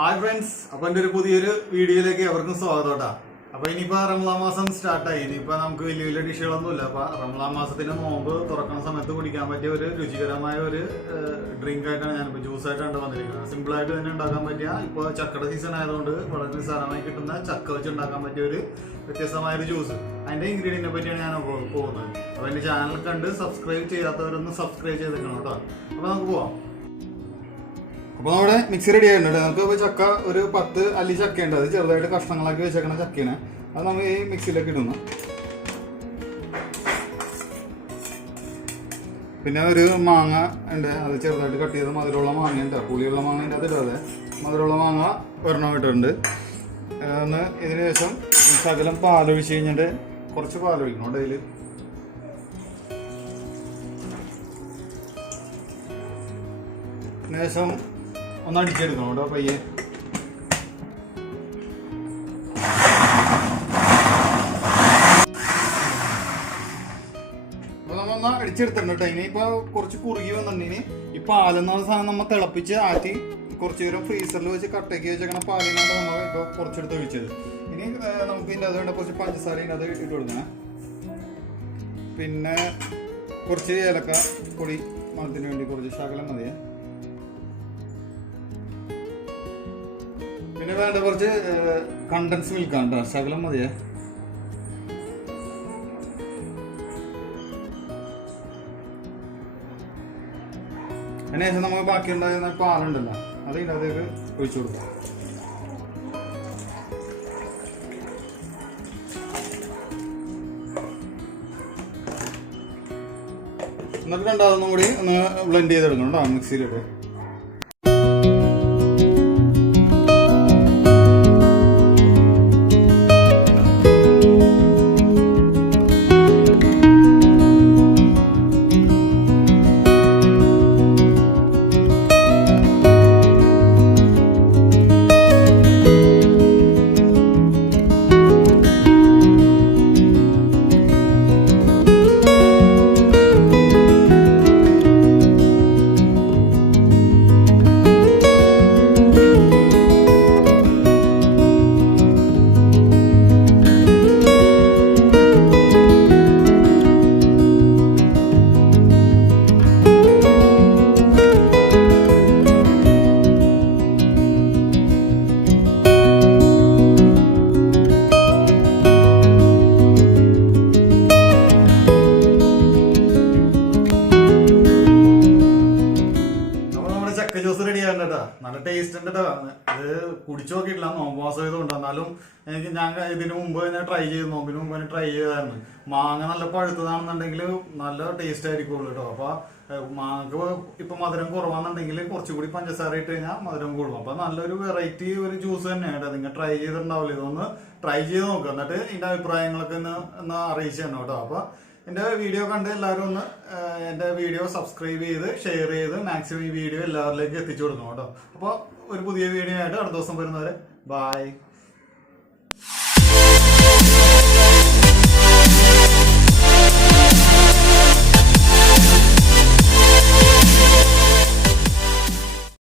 Hi friends, അപ്പോൾ എൻ്റെ ഒരു പുതിയൊരു വീഡിയോയിലേക്ക് അവർക്കും സ്വാഗതം. അപ്പോൾ ഇനിയിപ്പോൾ റമളാൻ മാസം സ്റ്റാർട്ടായി. ഇനിയിപ്പോൾ നമുക്ക് വലിയ വലിയ ഡിഷുകളൊന്നുമില്ല. അപ്പോൾ റമളാൻ മാസത്തിന് നോമ്പ് തുറക്കുന്ന സമയത്ത് കുടിക്കാൻ പറ്റിയ ഒരു രുചികരമായ ഒരു ഡ്രിങ്ക് ആയിട്ടാണ് ഞാനിപ്പോൾ ജ്യൂസായിട്ടാണ് വന്നിരിക്കുന്നത്. സിമ്പിളായിട്ട് തന്നെ ഉണ്ടാക്കാൻ പറ്റിയ, ഇപ്പോൾ ചക്കയുടെ സീസൺ ആയതുകൊണ്ട് വളരെ നിസ്സാരമായി കിട്ടുന്ന ചക്ക വെച്ച് ഉണ്ടാക്കാൻ പറ്റിയ ഒരു വ്യത്യസ്തമായൊരു ജ്യൂസ്. അതിൻ്റെ ഇൻഗ്രീഡിയൻറ്റിനെ പറ്റിയാണ് ഞാൻ പോകുന്നത്. അപ്പോൾ എൻ്റെ ചാനൽ കണ്ട് സബ്സ്ക്രൈബ് ചെയ്യാത്തവരൊന്ന് സബ്സ്ക്രൈബ് ചെയ്തേക്കണം കേട്ടോ. അപ്പോൾ നമുക്ക് പോവാം. അപ്പോൾ നമ്മുടെ മിക്സി റെഡി ആയിട്ടുണ്ട്. നമുക്ക് ചക്ക ഒരു 10 അല്ലി ചക്കയുണ്ട്. അത് ചെറുതായിട്ട് കഷ്ണങ്ങളാക്കി വെച്ചേക്കണ ചക്കയാണ്. അത് നമ്മൾ ഈ മിക്സിയിലേക്ക് ഇടുന്നു. പിന്നെ ഒരു മാങ്ങ ഉണ്ട്, അത് ചെറുതായിട്ട് കട്ട് ചെയ്ത് മധുരമുള്ള മാങ്ങയുണ്ട്. പുളിയുള്ള മാങ്ങ അത് ഇടാതെ മധുരമുള്ള മാങ്ങ ഒരെണ്ണം ഇട്ടിട്ടുണ്ട്. ഒന്ന് ഇതിന് ശേഷം ശകലം പാലൊഴിച്ച് കഴിഞ്ഞിട്ട് കുറച്ച് പാലൊഴിക്കണം ഡെയിലി. അതിന് ശേഷം ഒന്ന് അടിച്ചെടുക്കണം കേട്ടോ പയ്യെ. അപ്പോൾ നമ്മൊന്ന് അടിച്ചെടുത്തിട്ടുണ്ട് കേട്ടോ. ഇനിയിപ്പോൾ കുറച്ച് കുറുകി വന്നിട്ടുണ്ടെങ്കിൽ ഈ പാലെന്ന സാധനം നമ്മൾ തിളപ്പിച്ച് ആറ്റി കുറച്ച് നേരം ഫ്രീസറിൽ വെച്ച് കട്ടയ്ക്ക് വെച്ചേക്കണ പാലിനാണ് നമ്മൾ ഇപ്പോൾ കുറച്ചെടുത്ത് ഒഴിച്ചത്. ഇനി നമുക്ക് ഇതിൻ്റെ അതുകൊണ്ട് കുറച്ച് പഞ്ചസാര അത് ഇട്ട് കൊടുക്കണം. പിന്നെ കുറച്ച് ഏലക്ക പൊടി മണത്തിന് വേണ്ടി കുറച്ച് ശകലം മതിയേ. പിന്നെ വേണ്ട കുറച്ച് കണ്ടൻസ് മിൽക്കാണ് കേട്ടോ, ശകലം മതിയേ. അതിനുശേഷം നമുക്ക് ബാക്കി ഉണ്ടായിരുന്ന പാലുണ്ടല്ലോ അത് ഇതിനകത്തേക്ക് ഒഴിച്ചു കൊടുക്കും. എന്നിട്ട് രണ്ടാമതൊന്നും കൂടി ഒന്ന് ബ്ലെൻഡ് ചെയ്തെടുക്കണം കേട്ടോ മിക്സിയിലിട്ട്. ജ്യൂസ് റെഡി ആകണ്ട കേട്ടോ. നല്ല ടേസ്റ്റ് ഉണ്ട് കേട്ടോ. ഇത് കുടിച്ചു നോക്കിയിട്ടില്ല, നോമ്പ് മാസം ചെയ്തുകൊണ്ട്. എന്നാലും ഞാൻ ഇതിന് മുമ്പ് തന്നെ ട്രൈ ചെയ്ത്, നോമ്പിന് മുമ്പ് തന്നെ ട്രൈ ചെയ്തായിരുന്നു. മാങ്ങ നല്ല പഴുത്തതാണെന്നുണ്ടെങ്കിൽ നല്ല ടേസ്റ്റ് ആയിരിക്കുള്ളൂ കേട്ടോ. അപ്പൊ മാങ്ങക്ക് ഇപ്പൊ മധുരം കുറവാണെന്നുണ്ടെങ്കിൽ കുറച്ചുകൂടി പഞ്ചസാര ഇട്ട് കഴിഞ്ഞാൽ മധുരം കൂടും. അപ്പൊ നല്ലൊരു വെറൈറ്റി ഒരു ജ്യൂസ് തന്നെയാണ് കേട്ടോ. നിങ്ങൾ ട്രൈ ചെയ്തിട്ടുണ്ടാവില്ല, ഇതൊന്ന് ട്രൈ ചെയ്ത് നോക്കുക. എന്നിട്ട് ഇതിന്റെ അഭിപ്രായങ്ങളൊക്കെ ഒന്ന് അറിയിച്ചു തന്നെ കേട്ടോ. അപ്പൊ എൻ്റെ വീഡിയോ കണ്ട് എല്ലാവരും ഒന്ന് എൻ്റെ വീഡിയോ സബ്സ്ക്രൈബ് ചെയ്ത് ഷെയർ ചെയ്ത് മാക്സിമം ഈ വീഡിയോ എല്ലാവരിലേക്ക് എത്തിച്ചു കൊടുക്കണം കേട്ടോ. അപ്പോൾ ഒരു പുതിയ വീഡിയോ ആയിട്ട് അടുത്ത ദിവസം വരുന്നവരെ ബൈ.